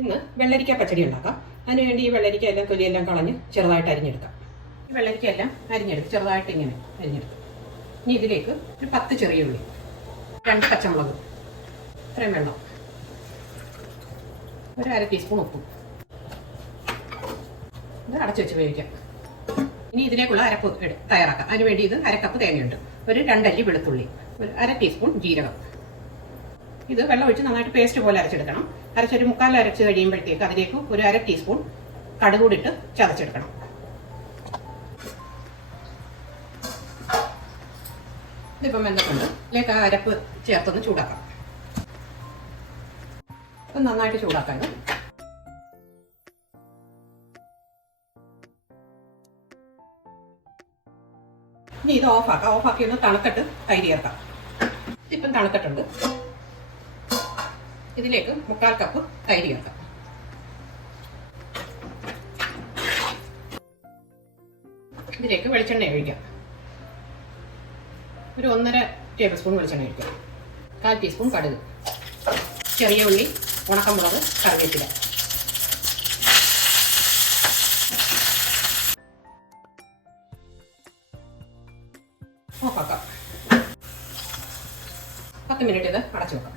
ഇന്ന് വെള്ളരിക്ക പച്ചടി ഉണ്ടാക്കാം. അതിനുവേണ്ടി ഈ വെള്ളരിക്ക എല്ലാം തൊലിയെല്ലാം കളഞ്ഞ് ചെറുതായിട്ട് അരിഞ്ഞെടുക്കാം. ഈ വെള്ളരിക്ക എല്ലാം അരിഞ്ഞെടുക്കും ചെറുതായിട്ട് ഇങ്ങനെ അരിഞ്ഞെടുക്കും. ഇനി ഇതിലേക്ക് ഒരു പത്ത് ചെറിയ ഉള്ളി രണ്ട് പച്ചമുളക് ഇത്രയും വെള്ളം ഒരു അര ടീസ്പൂൺ ഉപ്പും. ഇത് അടച്ചു വെച്ച് വേവിക്കാം. ഇനി ഇതിലേക്കുള്ള അരപ്പ് തയ്യാറാക്കാം. അതിനുവേണ്ടി ഇത് അരക്കപ്പ് തേങ്ങയുണ്ട്. ഒരു രണ്ടല്ലി വെളുത്തുള്ളി ഒരു അര ടീസ്പൂൺ ജീരകം. ഇത് വെള്ളം ഒഴിച്ച് നന്നായിട്ട് പേസ്റ്റ് പോലെ അരച്ചെടുക്കണം. അരച്ചൊരു മുക്കാൽ അരച്ച് കഴിയുമ്പോഴത്തേക്ക് അതിലേക്ക് ഒരു അര ടീസ്പൂൺ കടുകൂടിട്ട് ചതച്ചെടുക്കണം. ഇതിപ്പം വെന്തക്കൊണ്ട് ഇതിലേക്ക് ആ അരപ്പ് ചേർത്തൊന്ന് ചൂടാക്കാം. ഇപ്പം നന്നായിട്ട് ചൂടാക്കാം. ഇനി ഇത് ഓഫാക്കാം ഓഫാക്കി ഒന്ന് തണുത്തിട്ട് തൈര് ചേർക്കാം. ഇപ്പം തണുത്തിട്ടുണ്ട്. ഇതിലേക്ക് മുക്കാൽ കപ്പ് തൈര് ചേർക്കാം. ഇതിലേക്ക് വെളിച്ചെണ്ണ ഒഴിക്കാം. ഒരു ഒന്നര ടേബിൾ സ്പൂൺ വെളിച്ചെണ്ണ ഒഴിക്കാം. കാൽ ടീസ്പൂൺ കടുക്. ചെറിയ ഉള്ളി ഉണക്കമുളക് കറിവേപ്പില. ഓഫാക്കാം പത്ത് മിനിറ്റ് ഇത് അടച്ചു വെക്കാം.